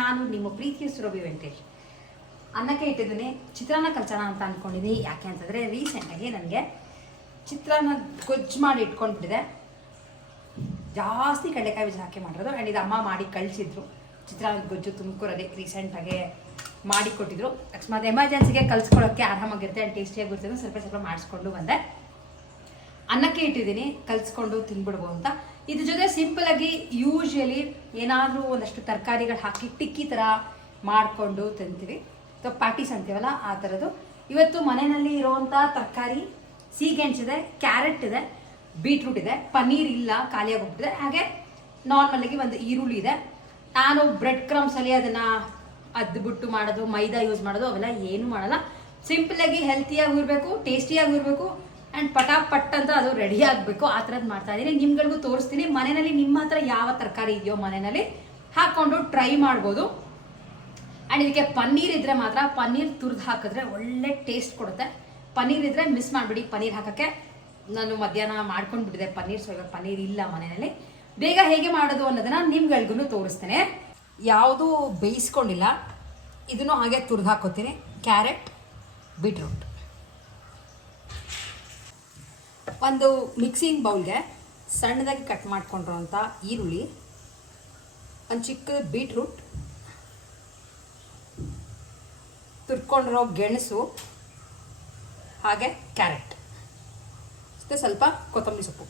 ನಾನು ನಿಮ್ಮ ಪ್ರೀತಿಯ ಸುರಭಿ ವೆಂಕಟೇಶ್. ಅನ್ನಕ್ಕೆ ಇಟ್ಟಿದ್ದೀನಿ ಚಿತ್ರಾನ್ನ ಕಲ್ಚನ ಅಂತ ಅಂದ್ಕೊಂಡಿದ್ದೀನಿ ಯಾಕೆ ಅಂತಂದರೆ ರೀಸೆಂಟಾಗಿ ನನಗೆ ಚಿತ್ರಾನ್ನ ಗೊಜ್ಜು ಮಾಡಿ ಇಟ್ಕೊಂಡ್ಬಿಟ್ಟಿದೆ. ಜಾಸ್ತಿ ಕಡಲೆಕಾಯಿ ಬೀಜ ಹಾಕಿ ಮಾಡಿರೋದು. ಆ್ಯಂಡ್ ಇದು ಅಮ್ಮ ಮಾಡಿ ಕಳಿಸಿದ್ರು. ಚಿತ್ರಾನ್ನದ ಗೊಜ್ಜು ತುಮಕೂರಲ್ಲಿ ರೀಸೆಂಟಾಗಿ ಮಾಡಿ ಕೊಟ್ಟಿದ್ರು. ಅಕಸ್ಮಾತ್ ಎಮರ್ಜೆನ್ಸಿಗೆ ಕಲ್ಸ್ಕೊಳ್ಳೋಕ್ಕೆ ಆರಾಮಾಗಿರುತ್ತೆ ಆ್ಯಂಡ್ ಟೇಸ್ಟಿಯಾಗಿ ಸ್ವಲ್ಪ ಸ್ವಲ್ಪ ಮಾಡಿಸ್ಕೊಂಡು ಬಂದೆ. ಅನ್ನಕ್ಕೆ ಇಟ್ಟಿದ್ದೀನಿ. ಕಲ್ಸ್ಕೊಂಡು ತಿನ್ಬಿಡ್ಬೋದು ಅಂತ. ಇದ್ರ ಜೊತೆ ಸಿಂಪಲ್ ಆಗಿ ಯೂಶಲಿ ಏನಾದರೂ ಒಂದಷ್ಟು ತರಕಾರಿಗಳು ಹಾಕಿ ಟಿಕ್ಕಿ ಥರ ಮಾಡಿಕೊಂಡು ತಿಂತೀವಿ. ಅಥವಾ ಪ್ಯಾಟೀಸ್ ಅಂತೀವಲ್ಲ, ಆ ಥರದ್ದು ಇವತ್ತು ಮನೆಯಲ್ಲಿ ಇರುವಂಥ ತರಕಾರಿ ಸೀಗೆಂಚ್ ಇದೆ ಕ್ಯಾರೆಟ್ ಇದೆ, ಬೀಟ್ರೂಟ್ ಇದೆ, ಪನ್ನೀರ್ ಇಲ್ಲ, ಖಾಲಿಯಾಗಿ ಹೋಗ್ಬಿಟ್ಟಿದೆ. ಹಾಗೆ ನಾರ್ಮಲ್ ಆಗಿ ಒಂದು ಈರುಳ್ಳಿ ಇದೆ. ನಾನು ಬ್ರೆಡ್ ಕ್ರಮ್ಸಲ್ಲಿ ಅದನ್ನ ಅದ್ಬಿಟ್ಟು ಮಾಡೋದು, ಮೈದಾ ಯೂಸ್ ಮಾಡೋದು, ಅವೆಲ್ಲ ಏನು ಮಾಡಲ್ಲ. ಸಿಂಪಲ್ ಆಗಿ ಹೆಲ್ತಿಯಾಗಿ ಇರಬೇಕು ಟೇಸ್ಟಿಯಾಗಿ ಇರಬೇಕು. ಆ್ಯಂಡ್ ಪಟಾಪಟ್ ಅಂತ ಅದು ರೆಡಿ ಆಗಬೇಕು. ಆ ಥರದ್ದು ಮಾಡ್ತಾ ಇದ್ದೀನಿ. ನಿಮ್ಗಳಿಗೂ ತೋರಿಸ್ತೀನಿ. ಮನೆಯಲ್ಲಿ ನಿಮ್ಮ ಹತ್ರ ಯಾವ ತರಕಾರಿ ಇದೆಯೋ ಮನೆಯಲ್ಲಿ ಹಾಕೊಂಡು ಟ್ರೈ ಮಾಡ್ಬೋದು. ಆ್ಯಂಡ್ ಇದಕ್ಕೆ ಪನ್ನೀರ್ ಇದ್ರೆ ಮಾತ್ರ ಪನ್ನೀರ್ ತುರ್ದು ಹಾಕಿದ್ರೆ ಒಳ್ಳೆ ಟೇಸ್ಟ್ ಕೊಡುತ್ತೆ. ಪನ್ನೀರ್ ಇದ್ರೆ ಮಿಸ್ ಮಾಡಿಬಿಡಿ ಪನ್ನೀರ್ ಹಾಕಕ್ಕೆ. ನಾನು ಮಧ್ಯಾಹ್ನ ಮಾಡ್ಕೊಂಡು ಬಿಟ್ಟಿದೆ ಪನ್ನೀರ್ ಸೊ ಇವಾಗ ಪನ್ನೀರ್ ಇಲ್ಲ ಮನೆಯಲ್ಲಿ. ಬೇಗ ಹೇಗೆ ಮಾಡೋದು ಅನ್ನೋದನ್ನ ನಿಮ್ಗಳಿಗೂ ತೋರಿಸ್ತೇನೆ. ಯಾವುದೂ ಬೇಯಿಸ್ಕೊಂಡಿಲ್ಲ. ಇದನ್ನು ಹಾಗೆ ತುರ್ದು ಹಾಕೋತೀನಿ ಕ್ಯಾರೆಟ್, ಬೀಟ್ರೂಟ್. ಒಂದು ಮಿಕ್ಸಿಂಗ್ ಬೌಲ್ಗೆ ಸಣ್ಣದಾಗಿ ಕಟ್ ಮಾಡ್ಕೊಂಡಿರೋಂಥ ಈರುಳ್ಳಿ, ಒಂದು ಚಿಕ್ಕ ಬೀಟ್ರೂಟ್ ತುರ್ಕೊಂಡಿರೋ ಗೆಣಸು, ಹಾಗೆ ಕ್ಯಾರೆಟ್ ಮತ್ತು ಸ್ವಲ್ಪ ಕೊತ್ತಂಬರಿ ಸೊಪ್ಪು.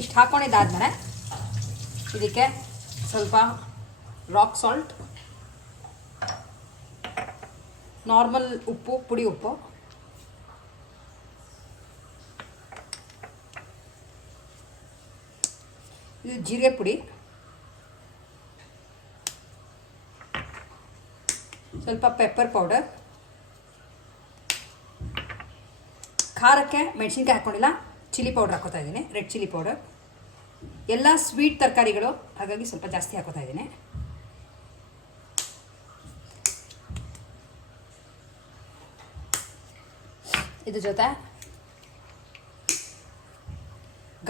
ಇಷ್ಟು ಹಾಕ್ಕೊಂಡಿದ್ದಾದ್ಮೇಲೆ ಇದಕ್ಕೆ ಸ್ವಲ್ಪ ರಾಕ್ ಸಾಲ್ಟ್ ನಾರ್ಮಲ್ ಉಪ್ಪು, ಪುಡಿ ಉಪ್ಪು ಇದು ಜೀರಿಗೆ ಪುಡಿ. ಸ್ವಲ್ಪ ಪೆಪ್ಪರ್ ಪೌಡರ್ ಖಾರಕ್ಕೆ ಮೆಣಸಿನ್ಕಾಯಿ ಹಾಕ್ಕೊಂಡಿಲ್ಲ ಚಿಲ್ಲಿ ಪೌಡರ್ ಹಾಕೋತಾ ಇದ್ದೀನಿ. ರೆಡ್ ಚಿಲ್ಲಿ ಪೌಡರ್ ಎಲ್ಲ ಸ್ವೀಟ್ ತರಕಾರಿಗಳು. ಹಾಗಾಗಿ ಸ್ವಲ್ಪ ಜಾಸ್ತಿ ಹಾಕೋತಾ ಇದ್ದೀನಿ. ಇದ್ರ ಜೊತೆ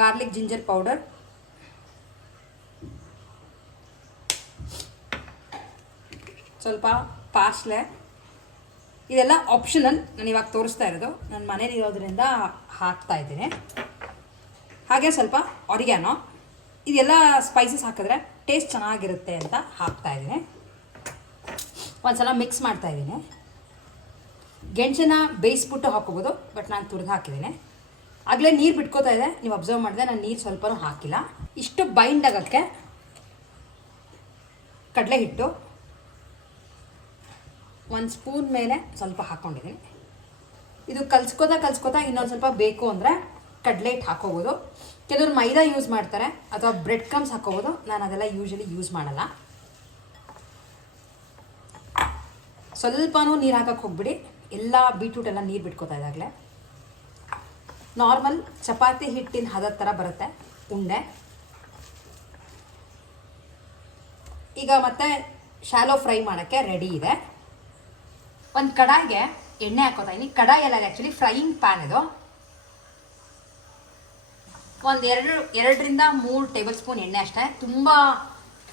ಗಾರ್ಲಿಕ್ ಜಿಂಜರ್ ಪೌಡರ್ ಸ್ವಲ್ಪ ಪಾಸ್ಲೆ ಇದೆಲ್ಲ ಆಪ್ಷನಲ್ ನಾನು ಇವಾಗ ತೋರಿಸ್ತಾ ಇರೋದು. ನನ್ನ ಮನೇಲಿ ಇರೋದ್ರಿಂದ ಹಾಕ್ತಾ ಇದ್ದೀನಿ. ಹಾಗೆ ಸ್ವಲ್ಪ ಒರಿಗ್ಯಾನೋ ಇದೆಲ್ಲ ಸ್ಪೈಸಸ್ ಹಾಕಿದ್ರೆ ಟೇಸ್ಟ್ ಚೆನ್ನಾಗಿರುತ್ತೆ ಅಂತ ಹಾಕ್ತಾ ಇದ್ದೀನಿ. ಒಂದ್ಸಲ ಮಿಕ್ಸ್ ಮಾಡ್ತಾ ಇದ್ದೀನಿ. ಗೆಣಸನ್ನ ಬೇಯಿಸ್ಬಿಟ್ಟು ಹಾಕೋಬೋದು ಬಟ್ ನಾನು ತುರಿದು ಹಾಕಿದ್ದೀನಿ. ಆಗಲೇ ನೀರು ಬಿಟ್ಕೋತಾ ಇದೆ. ನೀವು ಅಬ್ಸರ್ವ್ ಮಾಡಿದೆ ನಾನು ನೀರು ಸ್ವಲ್ಪನೂ ಹಾಕಿಲ್ಲ. ಇಷ್ಟು ಬೈಂಡ್ ಆಗೋಕ್ಕೆ ಕಡಲೆ ಹಿಟ್ಟು ಒಂದು ಸ್ಪೂನ್ ಮೇಲೆ ಸ್ವಲ್ಪ ಹಾಕ್ಕೊಂಡಿದ್ದೀನಿ ಇದು ಕಲ್ಸ್ಕೋತಾ ಕಲ್ಸ್ಕೋತಾ ಇನ್ನೊಂದು ಸ್ವಲ್ಪ ಬೇಕು ಅಂದರೆ ಕಡಲೆ ಹಿಟ್ಟು ಹಾಕೋಬೋದು. ಕೆಲವರು ಮೈದಾ ಯೂಸ್ ಮಾಡ್ತಾರೆ ಅಥವಾ ಬ್ರೆಡ್ ಕ್ರಮ್ಸ್ ಹಾಕೋಬೋದು. ನಾನು ಅದೆಲ್ಲ ಯೂಶಲಿ ಯೂಸ್ ಮಾಡಲ್ಲ. ಸ್ವಲ್ಪನೂ ನೀರು ಹಾಕಕ್ಕೆ ಹೋಗ್ಬಿಡಿ. ಎಲ್ಲ ಬೀಟ್ರೂಟ್ ಎಲ್ಲ ನೀರು ಬಿಟ್ಕೋತಾ ಇದ್ದಾಗಲೇ. ನಾರ್ಮಲ್ ಚಪಾತಿ ಹಿಟ್ಟಿನ ಹದ ಥರ ಬರುತ್ತೆ ಉಂಡೆ. ಈಗ ಮತ್ತೆ ಶಾಲೋ ಫ್ರೈ ಮಾಡೋಕ್ಕೆ ರೆಡಿ ಇದೆ. ಒಂದು ಕಡಾಯಿಗೆ ಎಣ್ಣೆ ಹಾಕೋತಾ ಇದೀನಿ. ಕಡಾಯಿ ಎಲ್ಲ ಆ್ಯಕ್ಚುಲಿ ಫ್ರೈಯಿಂಗ್ ಪ್ಯಾನ್ ಇದು. ಒಂದು ಎರಡು, ಎರಡರಿಂದ ಮೂರು ಟೇಬಲ್ ಸ್ಪೂನ್ ಎಣ್ಣೆ ಅಷ್ಟೇ. ತುಂಬ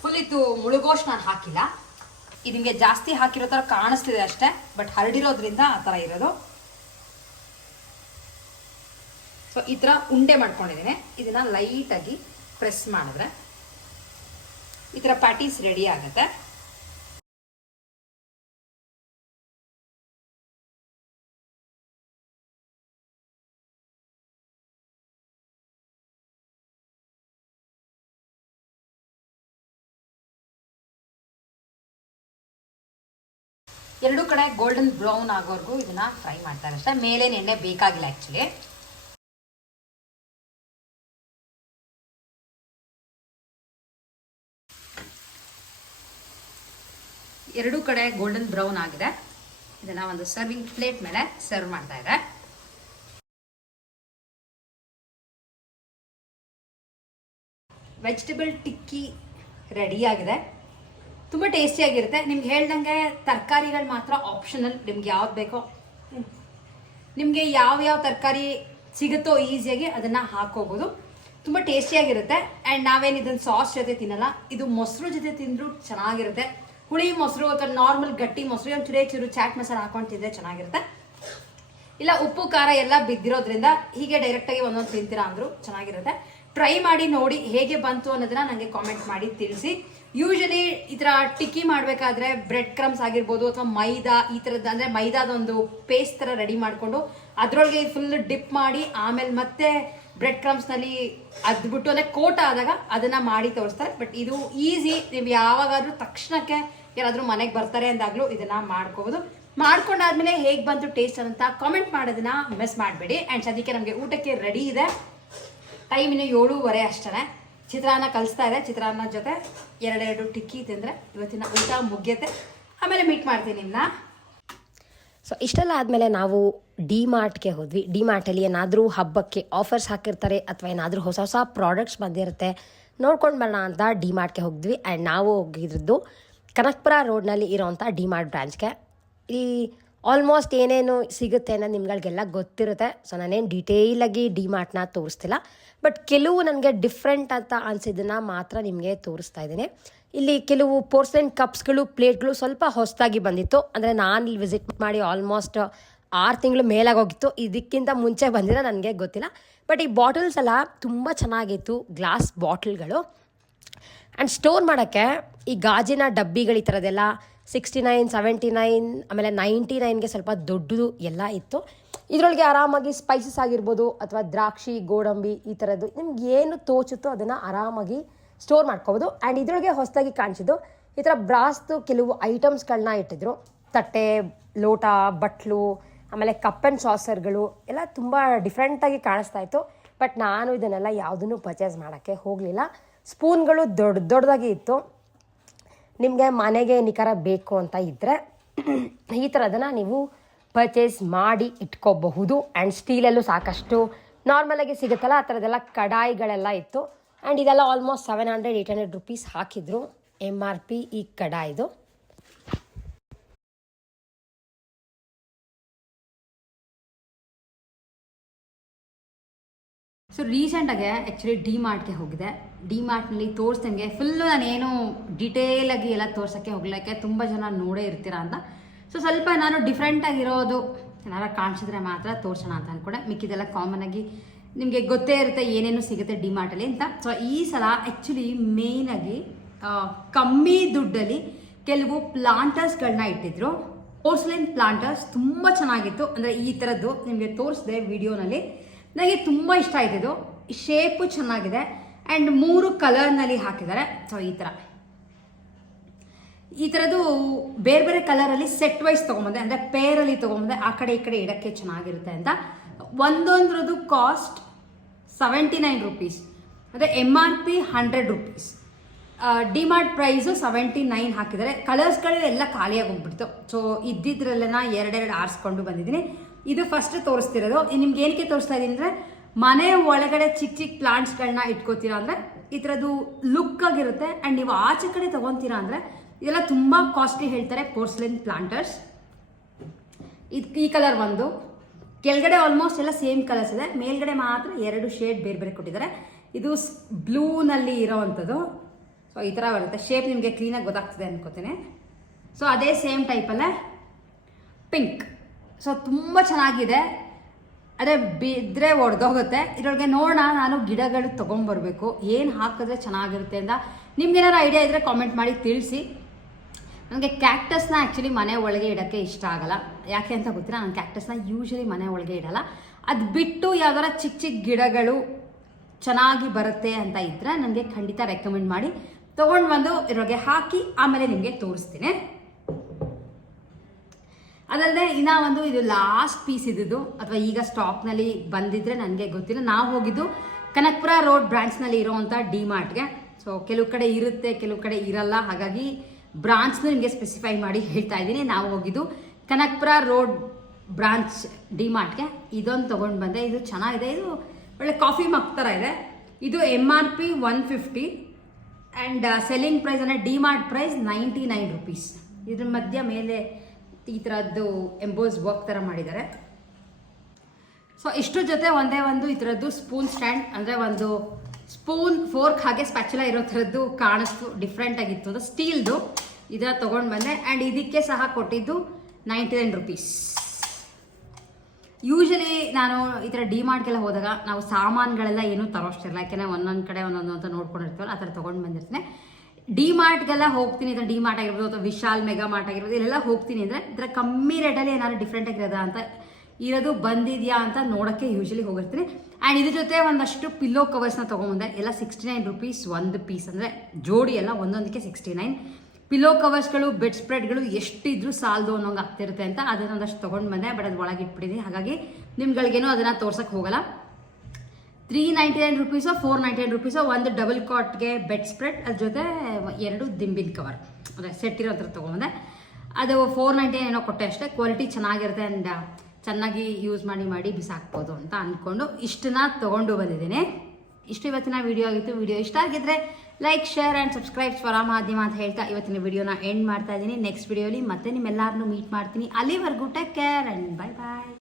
ಫುಲ್ ಇತ್ತು ಮುಳುಗೋಷ್ಟು ನಾನು ಹಾಕಿಲ್ಲ. ಇದು ಜಾಸ್ತಿ ಹಾಕಿರೋ ಥರ ಕಾಣಿಸ್ತಿದೆ ಅಷ್ಟೇ ಬಟ್ ಹರಡಿರೋದ್ರಿಂದ ಆ ಥರ ಇರೋದು. ಸೊ ಈ ಥರ ಉಂಡೆ ಮಾಡ್ಕೊಂಡಿದ್ದೀನಿ. ಇದನ್ನು ಲೈಟಾಗಿ ಪ್ರೆಸ್ ಮಾಡಿದ್ರೆ ಈ ಥರ ಪ್ಯಾಟೀಸ್ ರೆಡಿ ಆಗುತ್ತೆ. ಎರಡು ಕಡೆ ಗೋಲ್ಡನ್ ಬ್ರೌನ್ ಆಗೋವರೆಗೂ ಇದನ್ನ ಫ್ರೈ ಮಾಡ್ತಾರೆ ಅಷ್ಟೇ. ಮೇಲೇನು ಎಣ್ಣೆ ಬೇಕಾಗಿಲ್ಲ ಆ್ಯಕ್ಚುಲಿ ಎರಡು ಕಡೆ ಗೋಲ್ಡನ್ ಬ್ರೌನ್ ಆಗಿದೆ. ಇದನ್ನ ಒಂದು ಸರ್ವಿಂಗ್ ಪ್ಲೇಟ್ ಮೇಲೆ ಸರ್ವ್ ಮಾಡ್ತಾ ಇದೆ. ವೆಜಿಟೇಬಲ್ ಟಿಕ್ಕಿ ರೆಡಿ ಆಗಿದೆ. ತುಂಬ ಟೇಸ್ಟಿಯಾಗಿರುತ್ತೆ ನಿಮ್ಗೆ ಹೇಳ್ದಂಗೆ ತರಕಾರಿಗಳು ಮಾತ್ರ ಆಪ್ಷನಲ್ ನಿಮ್ಗೆ ಯಾವ್ದು ಬೇಕೋ. ನಿಮಗೆ ಯಾವ ಯಾವ ತರಕಾರಿ ಸಿಗುತ್ತೋ ಈಸಿಯಾಗಿ ಅದನ್ನು ಹಾಕೋಬೋದು. ತುಂಬ ಟೇಸ್ಟಿಯಾಗಿರುತ್ತೆ ಆ್ಯಂಡ್ ನಾವೇನು ಇದನ್ನು ಸಾಸ್ ಜೊತೆ ತಿನ್ನಲ್ಲ, ಇದು ಮೊಸರು ಜೊತೆ ತಿಂದರೂ ಚೆನ್ನಾಗಿರುತ್ತೆ. ಹುಳಿ ಮೊಸರು ಅಥವಾ ನಾರ್ಮಲ್ ಗಟ್ಟಿ ಮೊಸರು ಒಂದು ಚುರೇ ಚೂರು ಚಾಟ್ ಮಸಾಲ ಹಾಕೊಂಡು ತಿಂದರೆ ಚೆನ್ನಾಗಿರುತ್ತೆ. ಇಲ್ಲ, ಉಪ್ಪು, ಖಾರ ಎಲ್ಲ ಬಿದ್ದಿರೋದ್ರಿಂದ ಹೀಗೆ ಡೈರೆಕ್ಟಾಗಿ ಒಂದೊಂದು ತಿಂತೀರಾ ಅಂದರೂ ಚೆನ್ನಾಗಿರುತ್ತೆ. ಟ್ರೈ ಮಾಡಿ ನೋಡಿ ಹೇಗೆ ಬಂತು ಅನ್ನೋದನ್ನ ನನಗೆ ಕಾಮೆಂಟ್ ಮಾಡಿ ತಿಳಿಸಿ. ಯೂಶಲಿ ಈ ಥರ ಟಿಕ್ಕಿ ಮಾಡಬೇಕಾದ್ರೆ ಬ್ರೆಡ್ ಕ್ರಮ್ಸ್ ಆಗಿರ್ಬೋದು ಅಥವಾ ಮೈದಾ, ಈ ಥರದ್ದು ಅಂದರೆ ಮೈದಾದೊಂದು ಪೇಸ್ಟ್ ಥರ ರೆಡಿ ಮಾಡಿಕೊಂಡು ಅದರೊಳಗೆ ಫುಲ್ ಡಿಪ್ ಮಾಡಿ ಆಮೇಲೆ ಮತ್ತೆ ಬ್ರೆಡ್ ಕ್ರಮ್ಸ್ನಲ್ಲಿ ಅದ್ಬಿಟ್ಟು ಅಂದರೆ ಕೋಟ ಆದಾಗ ಅದನ್ನು ಮಾಡಿ ತೋರಿಸ್ತಾರೆ. ಬಟ್ ಇದು ಈಸಿ ನೀವು ಯಾವಾಗಾದರೂ ತಕ್ಷಣಕ್ಕೆ ಯಾರಾದರೂ ಮನೆಗೆ ಬರ್ತಾರೆ ಅಂದಾಗಲೂ ಇದನ್ನು ಮಾಡ್ಕೋಬೋದು. ಮಾಡ್ಕೊಂಡಾದ್ಮೇಲೆ ಹೇಗೆ ಬಂತು ಟೇಸ್ಟ್ ಅಂತ ಕಾಮೆಂಟ್ ಮಾಡೋದನ್ನ ಮಿಸ್ ಮಾಡಬೇಡಿ. ಆ್ಯಂಡ್ ಸದ್ಯಕ್ಕೆ ನಮಗೆ ಊಟಕ್ಕೆ ರೆಡಿ ಇದೆ. ಟೈಮ್ ಇನ್ನು ಏಳೂವರೆ ಅಷ್ಟೇ ಚಿತ್ರಾನ್ನ ಕಲಿಸ್ತಾ ಇದೆ ಚಿತ್ರಾನ್ನ ಜೊತೆ ಎರಡೆರಡು ಟಿಕ್ಕಿ ತಿಂದರೆ ಇವತ್ತಿನ ಊಟ ಮುಗ್ಯತೆ. ಆಮೇಲೆ ಮೀಟ್ ಮಾಡ್ತೀನಿ ನಿಮ್ಮನ್ನ ಸೊ ಇಷ್ಟೆಲ್ಲ ಆದಮೇಲೆ ನಾವು ಡಿ ಮಾರ್ಟ್ಗೆ ಹೋದ್ವಿ. ಡಿ ಮಾರ್ಟಲ್ಲಿ ಏನಾದರೂ ಹಬ್ಬಕ್ಕೆ ಆಫರ್ಸ್ ಹಾಕಿರ್ತಾರೆ ಅಥವಾ ಏನಾದರೂ ಹೊಸ ಹೊಸ ಪ್ರಾಡಕ್ಟ್ಸ್ ಬಂದಿರುತ್ತೆ, ನೋಡ್ಕೊಂಡು ಬರೋಣ ಅಂತ ಡಿ ಮಾರ್ಟ್ಗೆ ಹೋಗಿದ್ವಿ. ಆ್ಯಂಡ್ ನಾವು ಹೋಗಿದ್ದು ಕನಕಪುರ ರೋಡ್ನಲ್ಲಿ ಇರೋವಂಥ ಡಿ ಮಾರ್ಟ್ ಬ್ರ್ಯಾಂಚ್ಗೆ ಈ ಆಲ್ಮೋಸ್ಟ್ ಏನೇನು ಸಿಗುತ್ತೆ ಅನ್ನೋದು ನಿಮ್ಗಳಿಗೆಲ್ಲ ಗೊತ್ತಿರುತ್ತೆ. ಸೊ ನಾನೇನು ಡಿಟೇಲಾಗಿ ಡಿ ಮಾರ್ಟ್ನ ತೋರಿಸ್ತಿಲ್ಲ. ಬಟ್ ಕೆಲವು ನನಗೆ ಡಿಫ್ರೆಂಟ್ ಅಂತ ಅನಿಸಿದ್ದನ್ನು ಮಾತ್ರ ನಿಮಗೆ ತೋರಿಸ್ತಾ ಇದ್ದೀನಿ. ಇಲ್ಲಿ ಕೆಲವು ಪೋರ್ಸೆನ್ ಕಪ್ಸ್ಗಳು ಪ್ಲೇಟ್ಗಳು ಸ್ವಲ್ಪ ಹೊಸದಾಗಿ ಬಂದಿತ್ತು. ಅಂದರೆ ನಾನು ಇಲ್ಲಿ ವಿಸಿಟ್ ಮಾಡಿ ಆಲ್ಮೋಸ್ಟ್ ಆರು ತಿಂಗಳು ಮೇಲಾಗಿ ಹೋಗಿತ್ತು ಇದಕ್ಕಿಂತ ಮುಂಚೆ ಬಂದಿರೋ ನನಗೆ ಗೊತ್ತಿಲ್ಲ. ಬಟ್ ಈ ಬಾಟಲ್ಸ್ ಎಲ್ಲ ತುಂಬ ಚೆನ್ನಾಗಿತ್ತು ಗ್ಲಾಸ್ ಬಾಟಲ್ಗಳು ಆ್ಯಂಡ್ ಸ್ಟೋರ್ ಮಾಡೋಕ್ಕೆ ಈ ಗಾಜಿನ ಡಬ್ಬಿಗಳು ಈ ಥರದ್ದೆಲ್ಲ ಸಿಕ್ಸ್ಟಿ ನೈನ್ ಸೆವೆಂಟಿ ನೈನ್ ಆಮೇಲೆ ನೈಂಟಿ ನೈನ್ಗೆ ಸ್ವಲ್ಪ ದೊಡ್ಡದು ಎಲ್ಲ ಇತ್ತು. ಇದರೊಳಗೆ ಆರಾಮಾಗಿ ಸ್ಪೈಸಸ್ ಆಗಿರ್ಬೋದು ಅಥವಾ ದ್ರಾಕ್ಷಿ, ಗೋಡಂಬಿ ಈ ಥರದ್ದು ನಿಮ್ಗೆ ಏನು ತೋಚುತ್ತೋ ಅದನ್ನು ಆರಾಮಾಗಿ ಸ್ಟೋರ್ ಮಾಡ್ಕೋಬೋದು. ಆ್ಯಂಡ್ ಇದರೊಳಗೆ ಹೊಸದಾಗಿ ಕಾಣಿಸಿದ್ದು ಈ ಥರ ಬ್ರಾಸ್ದು ಕೆಲವು ಐಟಮ್ಸ್ಗಳನ್ನ ಇಟ್ಟಿದ್ರು. ತಟ್ಟೆ, ಲೋಟ, ಬಟ್ಲು, ಆಮೇಲೆ ಕಪ್ ಆ್ಯಂಡ್ ಸಾಸರ್ಗಳು ಎಲ್ಲ ತುಂಬ ಡಿಫ್ರೆಂಟಾಗಿ ಕಾಣಿಸ್ತಾ ಇತ್ತು. ಬಟ್ ನಾನು ಇದನ್ನೆಲ್ಲ ಯಾವುದನ್ನು ಪರ್ಚೇಸ್ ಮಾಡೋಕ್ಕೆ ಹೋಗಲಿಲ್ಲ. ಸ್ಪೂನ್ಗಳು ದೊಡ್ಡ ದೊಡ್ಡದಾಗಿ ಇತ್ತು. ನಿಮಗೆ ಮನೆಗೆ ನಿಖರ ಬೇಕು ಅಂತ ಇದ್ದರೆ ಈ ಥರದನ್ನು ನೀವು ಪರ್ಚೇಸ್ ಮಾಡಿ ಇಟ್ಕೋಬಹುದು. ಆ್ಯಂಡ್ ಸ್ಟೀಲಲ್ಲೂ ಸಾಕಷ್ಟು ನಾರ್ಮಲಾಗಿ ಸಿಗುತ್ತಲ್ಲ, ಆ ಥರದ್ದೆಲ್ಲ ಕಡಾಯಿಗಳೆಲ್ಲ ಇತ್ತು. ಆ್ಯಂಡ್ ಇದೆಲ್ಲ almost seven hundred eight hundred rupees ಹಾಕಿದ್ರು ಎಂ ಆರ್ ಪಿ ಈ ಕಡಾಯಿದು. ಸೊ ರೀಸೆಂಟಾಗೆ ಆ್ಯಕ್ಚುಲಿ ಡಿ ಮಾರ್ಟ್ಗೆ ಹೋಗಿದೆ. ಡಿ ಮಾರ್ಟ್ನಲ್ಲಿ ತೋರಿಸ್ದಂಗೆ ಫುಲ್ಲು ನಾನೇನು ಡಿಟೇಲಾಗಿ ಎಲ್ಲ ತೋರ್ಸೋಕ್ಕೆ ಹೋಗ್ಲಿಕ್ಕೆ ತುಂಬ ಜನ ನೋಡೇ ಇರ್ತೀರ ಅಂತ. ಸೊ ಸ್ವಲ್ಪ ನಾನು ಡಿಫ್ರೆಂಟಾಗಿರೋದು ಏನಾರ ಕಾಣಿಸಿದ್ರೆ ಮಾತ್ರ ತೋರ್ಸೋಣ ಅಂತ ಅಂದ್ಕೊಂಡೆ ಮಿಕ್ಕಿದೆಲ್ಲ ಕಾಮನ್ ಆಗಿ ನಿಮಗೆ ಗೊತ್ತೇ ಇರುತ್ತೆ ಏನೇನು ಸಿಗುತ್ತೆ ಡಿ ಮಾರ್ಟಲ್ಲಿ ಅಂತ. ಸೊ ಈ ಸಲ ಆ್ಯಕ್ಚುಲಿ ಮೇಯ್ನಾಗಿ ಕಮ್ಮಿ ದುಡ್ಡಲ್ಲಿ ಕೆಲವು ಪ್ಲಾಂಟರ್ಸ್ಗಳನ್ನ ಇಟ್ಟಿದ್ರು. ಪೋರ್ಸ್ಲೈನ್ ಪ್ಲಾಂಟರ್ಸ್ ತುಂಬ ಚೆನ್ನಾಗಿತ್ತು. ಅಂದರೆ ಈ ಥರದ್ದು ನಿಮಗೆ ತೋರಿಸಿದೆ ವಿಡಿಯೋನಲ್ಲಿ ನನಗೆ ತುಂಬ ಇಷ್ಟ ಆಯ್ತಿದ್ದು ಶೇಪು ಚೆನ್ನಾಗಿದೆ. ಆ್ಯಂಡ್ ಮೂರು ಕಲರ್ನಲ್ಲಿ ಹಾಕಿದ್ದಾರೆ. ಸೊ ಈ ಥರ ಈ ಥರದ್ದು ಬೇರೆ ಬೇರೆ ಕಲರಲ್ಲಿ ಸೆಟ್ ವೈಸ್ ತೊಗೊಂಬಂದೆ. ಅಂದರೆ ಪೇರಲ್ಲಿ ತೊಗೊಂಬಂದೆ. ಆ ಕಡೆ ಈ ಕಡೆ ಇಡೋಕ್ಕೆ ಚೆನ್ನಾಗಿರುತ್ತೆ ಅಂತ. ಒಂದೊಂದ್ರದ್ದು ಕಾಸ್ಟ್ ಸೆವೆಂಟಿ ನೈನ್ ರುಪೀಸ್ ಅಂದರೆ M R P hundred rupees DMart price seventy nine ಹಾಕಿದ್ದಾರೆ. ಕಲರ್ಸ್ಗಳೆಲ್ಲ ಖಾಲಿಯಾಗಿ ಹೋಗ್ಬಿಡ್ತು. ಸೊ ಇದ್ದಿದ್ರಲ್ಲೆನ ಎರಡೆರಡು ಆರಿಸ್ಕೊಂಡು ಬಂದಿದ್ದೀನಿ. ಇದು ಫಸ್ಟ್ ತೋರಿಸ್ತಿರೋದು. ನಿಮ್ಗೆ ಏನಕ್ಕೆ ತೋರಿಸ್ತಾ ಇದ್ದೀನಿ ಅಂದರೆ, ಮನೆ ಒಳಗಡೆ ಚಿಕ್ಕ ಚಿಕ್ಕ ಪ್ಲಾಂಟ್ಸ್ಗಳನ್ನ ಇಟ್ಕೋತೀರಾ ಅಂದರೆ, ಈ ಥರದ್ದು ಲುಕ್ ಆಗಿರುತ್ತೆ. ಆ್ಯಂಡ್ ನೀವು ಆಚೆ ಕಡೆ ತೊಗೊತೀರಾ ಅಂದರೆ, ಇದೆಲ್ಲ ತುಂಬ ಕಾಸ್ಟ್ಲಿ ಹೇಳ್ತಾರೆ ಪೋರ್ಸ್ಲಿನ್ ಪ್ಲಾಂಟರ್ಸ್ ಇದು ಈ ಕಲರ್ ಒಂದು. ಕೆಳಗಡೆ ಆಲ್ಮೋಸ್ಟ್ ಎಲ್ಲ ಸೇಮ್ ಕಲರ್ಸ್ ಇದೆ. ಮೇಲ್ಗಡೆ ಮಾತ್ರ ಎರಡು ಶೇಡ್ ಬೇರೆ ಬೇರೆ ಕೊಟ್ಟಿದ್ದಾರೆ. ಇದು ಬ್ಲೂನಲ್ಲಿ ಇರೋವಂಥದ್ದು ಸೊ ಈ ಥರ ಬರುತ್ತೆ. ಶೇಪ್ ನಿಮಗೆ ಕ್ಲೀನಾಗಿ ಗೊತ್ತಾಗ್ತದೆ ಅನ್ಕೋತೀನಿ. ಸೊ ಅದೇ ಸೇಮ್ ಟೈಪಲ್ಲೇ ಪಿಂಕ್ ಸೊ ತುಂಬ ಚೆನ್ನಾಗಿದೆ. ಅದೇ ಬಿದ್ದರೆ ಒಡೆದೋಗುತ್ತೆ. ಇದ್ರೊಳಗೆ ನೋಡೋಣ, ನಾನು ಗಿಡಗಳು ತೊಗೊಂಬರ್ಬೇಕು ಏನು ಹಾಕಿದ್ರೆ ಚೆನ್ನಾಗಿರುತ್ತೆ ಅಂತ. ನಿಮ್ಗೇನಾರು ಐಡಿಯಾ ಇದ್ದರೆ ಕಾಮೆಂಟ್ ಮಾಡಿ ತಿಳಿಸಿ. ನನಗೆ ಕ್ಯಾಕ್ಟಸ್ನ ಆ್ಯಕ್ಚುಲಿ ಮನೆ ಒಳಗೆ ಇಡೋಕ್ಕೆ ಇಷ್ಟ ಆಗಲ್ಲ. ಯಾಕೆ ಅಂತ ಗೊತ್ತಿಲ್ಲ. ನಾನು ಕ್ಯಾಕ್ಟಸ್ನ ಯೂಶ್ವಲಿ ಮನೆ ಒಳಗೆ ಇಡಲ್ಲ. ಅದು ಬಿಟ್ಟು ಯಾವ್ದಾರ ಚಿಕ್ಕ ಚಿಕ್ಕ ಗಿಡಗಳು ಚೆನ್ನಾಗಿ ಬರುತ್ತೆ ಅಂತ ಇದ್ದರೆ ನನಗೆ ಖಂಡಿತ ರೆಕಮೆಂಡ್ ಮಾಡಿ. ತೊಗೊಂಡು ಬಂದು ಇದ್ರೊಳಗೆ ಹಾಕಿ, ಆಮೇಲೆ ನಿಮಗೆ ತೋರಿಸ್ತೀನಿ. ಅದಲ್ಲದೆ ಇನ್ನ ಒಂದು ಇದು ಲಾಸ್ಟ್ ಪೀಸ್ ಇದ್ದಿದ್ದು, ಅಥವಾ ಈಗ ಸ್ಟಾಕ್ನಲ್ಲಿ ಬಂದಿದ್ರೆ ನನಗೆ ಗೊತ್ತಿಲ್ಲ. ನಾವು ಹೋಗಿದ್ದು ಕನಕಪುರ ರೋಡ್ ಬ್ರಾಂಚ್ನಲ್ಲಿ ಇರೋವಂಥ ಡಿ ಮಾರ್ಟ್ಗೆ ಸೊ ಕೆಲವು ಕಡೆ ಇರುತ್ತೆ, ಕೆಲವು ಕಡೆ ಇರಲ್ಲ. ಹಾಗಾಗಿ ಬ್ರಾಂಚ್ನ ನಿಮಗೆ ಸ್ಪೆಸಿಫೈ ಮಾಡಿ ಹೇಳ್ತಾ ಇದ್ದೀನಿ. ನಾವು ಹೋಗಿದ್ದು ಕನಕಪುರ ರೋಡ್ ಬ್ರಾಂಚ್ ಡಿ ಮಾರ್ಟ್ಗೆ ಇದೊಂದು ತೊಗೊಂಡು ಬಂದೆ. ಇದು ಚೆನ್ನಾಗಿದೆ. ಇದು ಒಳ್ಳೆ ಕಾಫಿ ಮಗ್ ಥರ ಇದೆ. ಇದು M R P one fifty and selling price ಅಂದರೆ DMart price ninety nine rupees ಇದ್ರ ಮಧ್ಯ ಮೇಲೆ ಈ ಥರದ್ದು ಎಂಬೋಸ್ ವರ್ಕ್ ಥರ ಮಾಡಿದ್ದಾರೆ. ಸೊ ಇಷ್ಟ್ರ ಜೊತೆ ಒಂದೇ ಒಂದು ಈ ಥರದ್ದು ಸ್ಪೂನ್ ಸ್ಟ್ಯಾಂಡ್ ಅಂದರೆ ಒಂದು ಸ್ಪೂನ್ ಫೋರ್ಕ್ ಹಾಗೆ ಸ್ಪ್ಯಾಚುಲ ಇರೋ ಥರದ್ದು ಕಾಣಿಸ್ತು ಡಿಫ್ರೆಂಟ್ ಆಗಿತ್ತು. ಅದು ಸ್ಟೀಲ್ದು ಇದನ್ನ ತೊಗೊಂಡು ಬಂದೆ. ಆ್ಯಂಡ್ ಇದಕ್ಕೆ ಸಹ ಕೊಟ್ಟಿದ್ದು ನೈಂಟಿ ನೈನ್ ರುಪೀಸ್ ಯೂಶಲಿ ನಾನು ಈ ಥರ ಡಿಮಾರ್ಟ್ಗೆಲ್ಲ ಹೋದಾಗ ನಾವು ಸಾಮಾನುಗಳೆಲ್ಲ ಏನೂ ತರೋಷ್ಟಿರಲ್ಲ. ಯಾಕೆಂದರೆ ಒಂದೊಂದು ಕಡೆ ಒಂದೊಂದು ಅಂತ ನೋಡ್ಕೊಂಡಿರ್ತೀವಲ್ಲ, ಆ ಥರ ತೊಗೊಂಡು ಬಂದಿರ್ತೀನಿ. ಡಿ ಮಾರ್ಟ್ಗೆಲ್ಲ ಹೋಗ್ತೀನಿ ಥರ ಡಿ ಮಾರ್ಟ್ ಆಗಿರ್ಬೋದು ಅಥವಾ ವಿಶಾಲ್ ಮೆಗಾ ಮಾರ್ಟ್ ಆಗಿರ್ಬೋದು, ಇಲ್ಲೆಲ್ಲ ಹೋಗ್ತೀನಿ ಅಂದರೆ ಥರ ಕಮ್ಮಿ ರೇಟಲ್ಲಿ ಏನಾದ್ರು ಡಿಫ್ರೆಂಟ್ ಆಗಿರೋದ ಅಂತ ಇರೋದು ಬಂದಿದೆಯಾ ಅಂತ ನೋಡೋಕ್ಕೆ ಯೂಶಲಿ ಹೋಗಿರ್ತೀನಿ. ಆ್ಯಂಡ್ ಇದ್ರ ಜೊತೆ ಒಂದಷ್ಟು ಪಿಲ್ಲೋ ಕವರ್ಸ್ನ ತೊಗೊಂಬಂದೆ. ಎಲ್ಲ ಸಿಕ್ಸ್ಟಿ ನೈನ್ ರುಪೀಸ್ ಒಂದು ಪೀಸ್ ಅಂದರೆ ಜೋಡಿ ಎಲ್ಲ ಒಂದೊಂದಕ್ಕೆ ಸಿಕ್ಸ್ಟಿ ನೈನ್ ಪಿಲ್ಲೋ ಕವರ್ಸ್ಗಳು ಬೆಡ್ ಸ್ಪ್ರೆಡ್ಗಳು ಎಷ್ಟಿದ್ರೂ ಸಾಲದು ಅನ್ನೋಂಗೆ ಆಗ್ತಿರುತ್ತೆ ಅಂತ ಅದನ್ನ ಒಂದಷ್ಟು ತೊಗೊಂಡು ಬಂದೆ. ಬಟ್ ಅದು ಒಳಗೆ ಇಟ್ಬಿಟ್ಟಿದ್ದೀನಿ ಹಾಗಾಗಿ ನಿಮ್ಗಳಿಗೇನು ಅದನ್ನು ತೋರ್ಸಕ್ಕೆ ಹೋಗಲ್ಲ. ತ್ರೀ ನೈಂಟಿ ನೈನ್ ರುಪೀಸೋ ಫೋರ್ ನೈಂಟಿ ನೈನ್ ರುಪೀಸೋ ಒಂದು ಡಬಲ್ ಕಾಟ್ಗೆ ಬೆಡ್ ಸ್ಪ್ರೆಡ್ ಅದ್ರ ಜೊತೆ ಎರಡು ದಿಂಬಿನ ಕವರ್ ಅಂದರೆ ಸೆಟ್ ಇರೋ ಥರ ತೊಗೊಂಬಂದೆ. ಅದು ಫೋರ್ ನೈಂಟಿ ಏನೋ ಕೊಟ್ಟೆ ಅಷ್ಟೇ. ಕ್ವಾಲಿಟಿ ಚೆನ್ನಾಗಿರುತ್ತೆ ಆ್ಯಂಡ್ ಚೆನ್ನಾಗಿ ಯೂಸ್ ಮಾಡಿ ಮಾಡಿ ಬಿಸಾಕ್ಬೋದು ಅಂತ ಅಂದ್ಕೊಂಡು ಇಷ್ಟನ್ನ ತೊಗೊಂಡು ಬಂದಿದ್ದೀನಿ. ಇಷ್ಟು ಇವತ್ತಿನ ವಿಡಿಯೋ ಆಗಿತ್ತು. ವಿಡಿಯೋ ಇಷ್ಟ ಆಗಿದ್ರೆ ಲೈಕ್ ಶೇರ್ ಆ್ಯಂಡ್ ಸಬ್ಸ್ಕ್ರೈಬ್ ಸ್ವರ ಮಾಧ್ಯಮ ಅಂತ ಹೇಳ್ತಾ ಇವತ್ತಿನ ವಿಡಿಯೋನ ಎಂಡ್ ಮಾಡ್ತಾ ಇದ್ದೀನಿ. ನೆಕ್ಸ್ಟ್ ವಿಡಿಯೋಲಿ ಮತ್ತೆ ನಿಮ್ಮೆಲ್ಲರನ್ನೂ ಮೀಟ್ ಮಾಡ್ತೀನಿ. ಅಲ್ಲಿವರೆಗೂ take care and bye bye